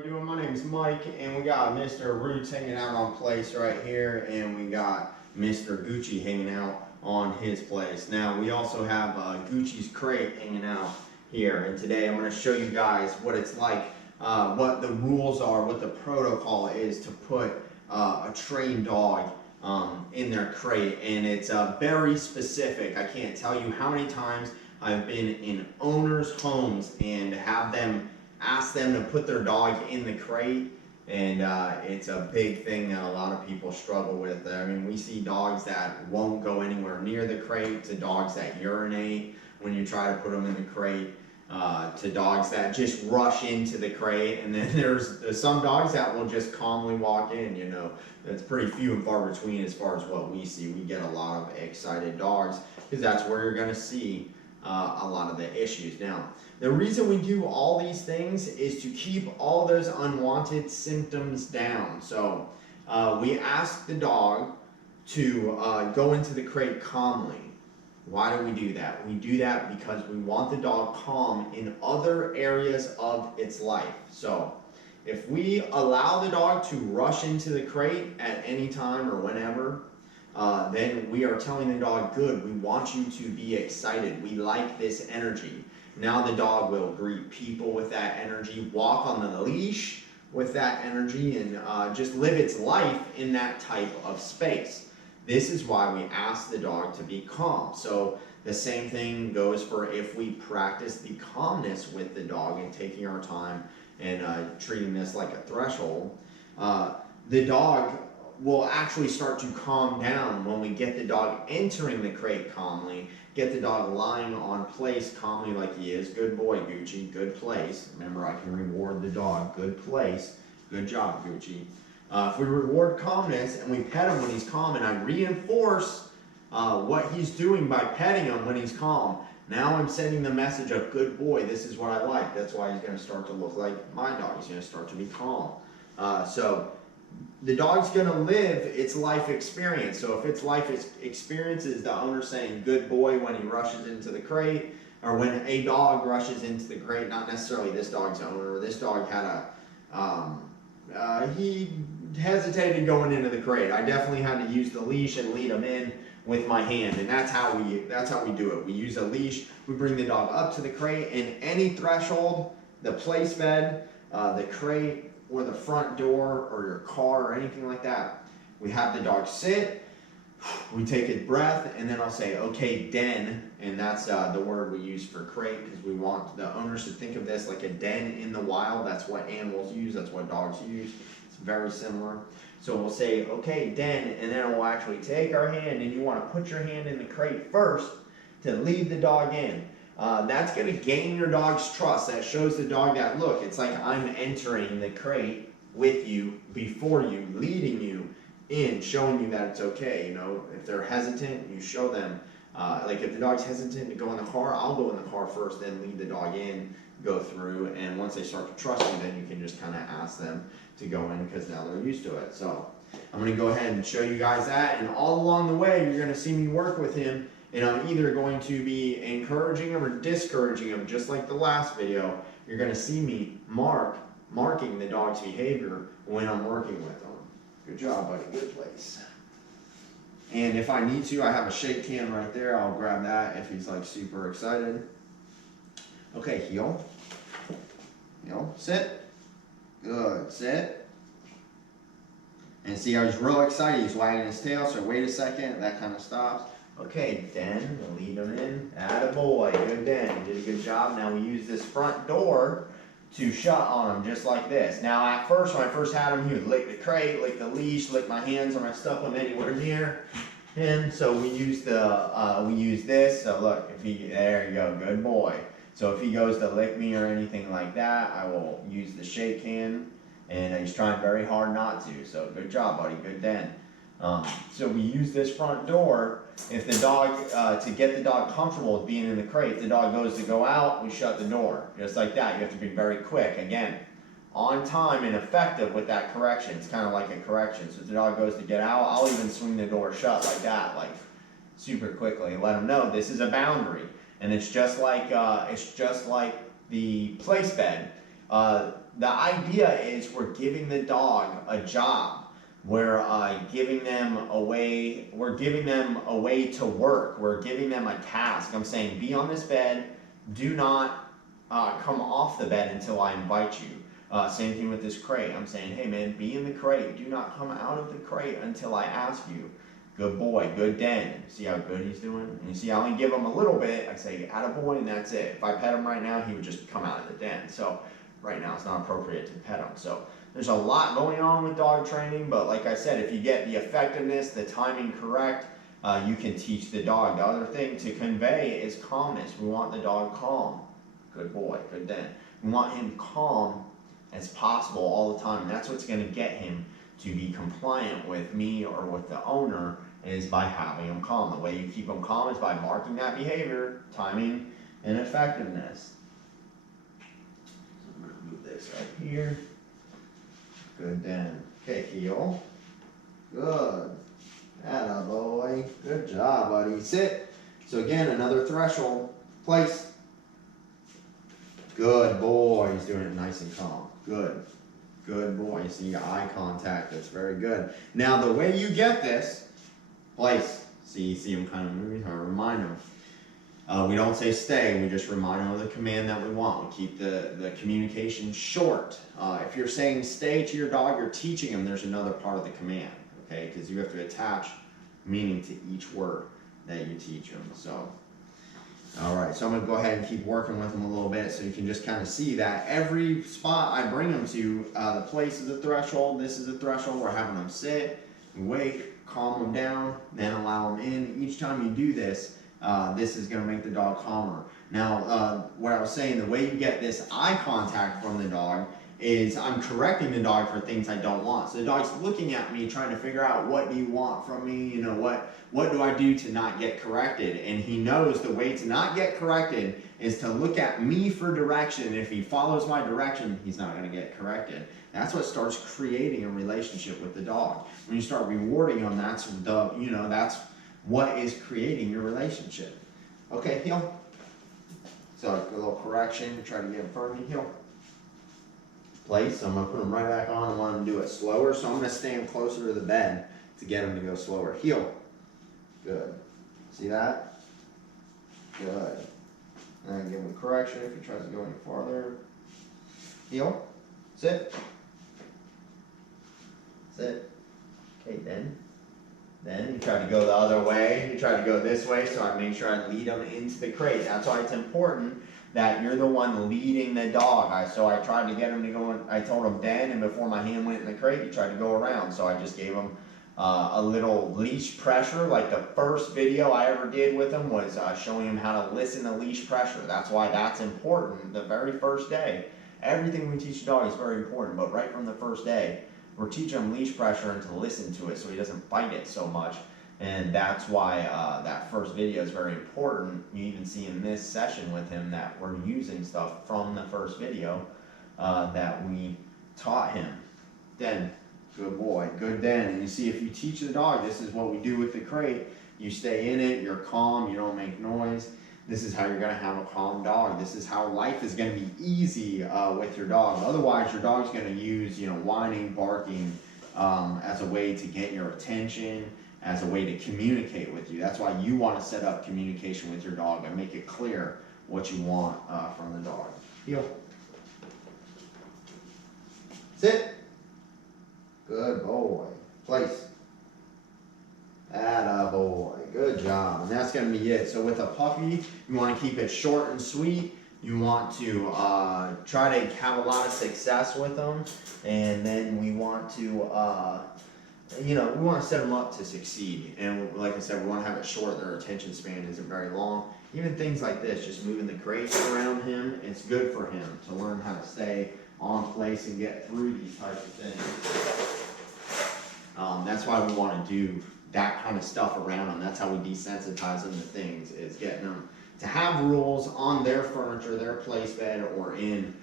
How you doing? My name's Mike, and we got Mr. Roots hanging out on place right here, and we got Mr. Gucci hanging out on his place. Now, we also have Gucci's crate hanging out here, and today I'm going to show you guys what it's like, what the rules are, what the protocol is to put a trained dog in their crate, and it's very specific. I can't tell you how many times I've been in owners' homes and have them ask them to put their dog in the crate, and it's a big thing that a lot of people struggle with. I mean, we see dogs that won't go anywhere near the crate, to dogs that urinate when you try to put them in the crate, to dogs that just rush into the crate, and then there's some dogs that will just calmly walk in. You know, that's pretty few and far between as far as what we see. We get a lot of excited dogs because that's where you're going to see a lot of the issues. Now, the reason we do all these things is to keep all those unwanted symptoms down. So we ask the dog to go into the crate calmly. Why do we do that? We do that because we want the dog calm in other areas of its life. So if we allow the dog to rush into the crate at any time or whenever, then we are telling the dog, good, we want you to be excited. We like this energy. Now the dog will greet people with that energy, walk on the leash with that energy, and just live its life in that type of space. This is why we ask the dog to be calm. So the same thing goes for if we practice the calmness with the dog and taking our time and treating this like a threshold. The dog will actually start to calm down when we get the dog entering the crate calmly, get the dog lying on place calmly like he is. Good boy, Gucci, good place. Remember, I can reward the dog, good place, good job, Gucci. If we reward calmness and we pet him when he's calm, and I reinforce what he's doing by petting him when he's calm, now I'm sending the message of, good boy, this is what I like. That's why he's going to start to look like my dog. He's going to start to be calm. So the dog's going to live its life experience. So if its life experience is the owner saying good boy when he rushes into the crate, or when a dog rushes into the crate, not necessarily this dog's owner. This dog had he hesitated going into the crate. I definitely had to use the leash and lead him in with my hand, and that's how we do it. We use a leash, we bring the dog up to the crate, and any threshold, the place bed, the crate, or the front door, or your car, or anything like that, we have the dog sit, we take a breath, and then I'll say, okay, den, and that's the word we use for crate, because we want the owners to think of this like a den in the wild. That's what animals use, that's what dogs use. It's very similar. So we'll say, okay, den, and then we'll actually take our hand, and you want to put your hand in the crate first to lead the dog in. That's going to gain your dog's trust. That shows the dog that, look, it's like I'm entering the crate with you, before you, leading you in, showing you that it's okay. You know, if they're hesitant, you show them. Like if the dog's hesitant to go in the car, I'll go in the car first, then lead the dog in, go through, and once they start to trust you, then you can just kind of ask them to go in because now they're used to it. So I'm going to go ahead and show you guys that, and all along the way, you're going to see me work with him. And I'm either going to be encouraging him or discouraging him, just like the last video. You're going to see me marking the dog's behavior when I'm working with him. Good job, buddy. Good place. And if I need to, I have a shake can right there. I'll grab that if he's like super excited. Okay, heel. Heel. Sit. Good. Sit. And see how he's real excited. He's wagging his tail, so wait a second. That kind of stops. Okay, Den, we'll lead him in. Attaboy, good Den, you did a good job. Now we use this front door to shut on him just like this. Now at first, when I first had him, he would lick the crate, lick the leash, lick my hands when I stuck him anywhere near him. So we use this. So look, there you go, good boy. So if he goes to lick me or anything like that, I will use the shake hand, and he's trying very hard not to. So good job, buddy, good Den. So we use this front door. If the dog, to get the dog comfortable with being in the crate, if the dog goes to go out, we shut the door. Just like that. You have to be very quick. Again, on time and effective with that correction. It's kind of like a correction. So if the dog goes to get out, I'll even swing the door shut like that, like super quickly, and let them know this is a boundary. And it's just like the place bed. the idea is we're giving the dog a job. We're giving them a way to work. We're giving them a task. I'm saying, be on this bed. Do not come off the bed until I invite you. Same thing with this crate. I'm saying, hey man, be in the crate. Do not come out of the crate until I ask you. Good boy, good den. See how good he's doing? And you see, I only give him a little bit. I say, attaboy, and that's it. If I pet him right now, he would just come out of the den. So right now it's not appropriate to pet him. So there's a lot going on with dog training, but like I said, if you get the effectiveness, the timing correct, you can teach the dog. The other thing to convey is calmness. We want the dog calm. Good boy, good den. We want him calm as possible all the time. And that's what's going to get him to be compliant with me or with the owner, is by having him calm. The way you keep him calm is by marking that behavior, timing, and effectiveness. So I'm going to move this up here. Good den. Okay, heel. Good. Attaboy. Good job, buddy. Sit. So again, another threshold. Place. Good boy. He's doing it nice and calm. Good. Good boy. You see eye contact. That's very good. Now, the way you get this, place. See him kind of moving, or remind him. We don't say stay, we just remind him of the command that we want. We keep the communication short. If you're saying stay to your dog, you're teaching him there's another part of the command, okay? Because you have to attach meaning to each word that you teach him. So, all right, so I'm going to go ahead and keep working with him a little bit so you can just kind of see that every spot I bring him to, the place is a threshold, this is a threshold, we're having him sit, wait, calm him down, then allow him in. Each time you do this, this is going to make the dog calmer. Now, what I was saying, the way you get this eye contact from the dog is I'm correcting the dog for things I don't want. So the dog's looking at me, trying to figure out, what do you want from me? You know, what do I do to not get corrected? And he knows the way to not get corrected is to look at me for direction. And if he follows my direction, he's not going to get corrected. That's what starts creating a relationship with the dog. When you start rewarding him, that's what is creating your relationship. Okay, heel. So a little correction, try to get him firmly, heel. Place, I'm going to put him right back on. I want him to do it slower, so I'm going to stand closer to the bed to get him to go slower. Heel. Good. See that? Good. And give him correction if he tries to go any farther. Heel. Sit. Sit. Okay, then you try to go the other way. You try to go this way, so I make sure I lead him into the crate. That's why it's important that you're the one leading the dog. So I tried to get him to go in, I told him den, and before my hand went in the crate, he tried to go around. So I just gave him a little leash pressure. Like the first video I ever did with him was showing him how to listen to leash pressure. That's why that's important the very first day. Everything we teach a dog is very important, but right from the first day, we're teaching him leash pressure and to listen to it so he doesn't fight it so much. And that's why that first video is very important. You even see in this session with him that we're using stuff from the first video that we taught him. Den, good boy, good den. And you see, if you teach the dog, this is what we do with the crate. You stay in it, you're calm, you don't make noise. This is how you're going to have a calm dog. This is how life is going to be easy with your dog. Otherwise, your dog's going to use, whining, barking as a way to get your attention, as a way to communicate with you. That's why you want to set up communication with your dog and make it clear what you want from the dog. Heel. Sit. Good boy. Place. Attaboy. Good job. And that's going to be it. So with a puppy, you want to keep it short and sweet. You want to try to have a lot of success with them. And then we want to we want to set them up to succeed. And like I said, we want to have it short. Their attention span isn't very long. Even things like this, just moving the crates around him, it's good for him to learn how to stay on place and get through these types of things. That's why we want to do that kind of stuff around them. That's how we desensitize them to things, is getting them to have rules on their furniture, their place bed, or in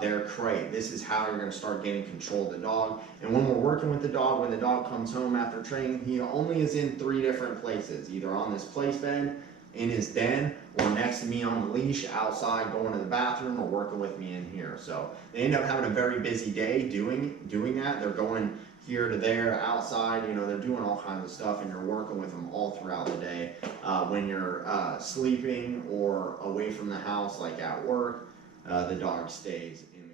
their crate. This is how you're going to start getting control of the dog. And when we're working with the dog, when the dog comes home after training, he only is in 3 different places, either on this place bed, in his den, or next to me on the leash outside going to the bathroom, or working with me in here. So they end up having a very busy day doing that. They're going here to there, outside, you know, they're doing all kinds of stuff, and you're working with them all throughout the day. When you're sleeping or away from the house, like at work, the dog stays in